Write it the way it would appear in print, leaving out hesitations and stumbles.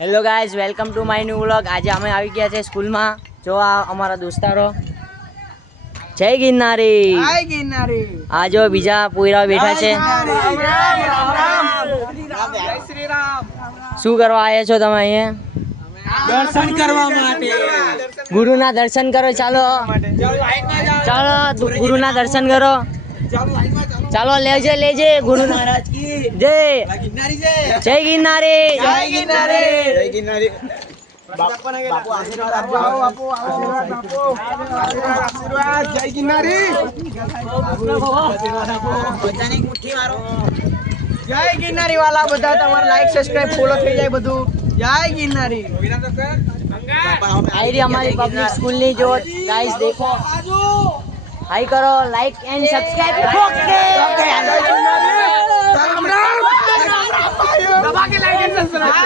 Hello guys, welcome to my new vlog. આજે અમે આવી ગયા છે સ્કૂલમાં। જો આ અમારા દોસ્તારો જય ગિરનારી। જય ગિરનારી। આ જો બીજા પોયરા બેઠા છે। શું કરવા આવ્યા છો તમે અહીંયા? દર્શન કરવા માટે। ગુરુના દર્શન કરો। ચાલો ચાલો ગુરુના દર્શન કરો। ચાલો લેજે લેજે ગુરુ મહારાજ કી જય। જય ગિરનારી। જય ગિરનારી। જય ગિરનારી। બાપુ આશીર્વાદ આપો। બાપુ આશીર્વાદ આપો। આશીર્વાદ। જય ગિરનારી। બધાની મુઠ્ઠી મારો। જય ગિરનારી વાલા બધા તમારા લાઈક સબસ્ક્રાઇબ ફોલો થઈ જાય બધું। જય ગિરનારી। આયરી અમારી પબ્લિક સ્કૂલની જો ગાઈસ દેખો। હાઈ કરો, લાઈક એન્ડ સબસ્ક્રાઇબ। ઓકે દબા કે લાઈક એન્ડ સબસ્ક્રાઇબ।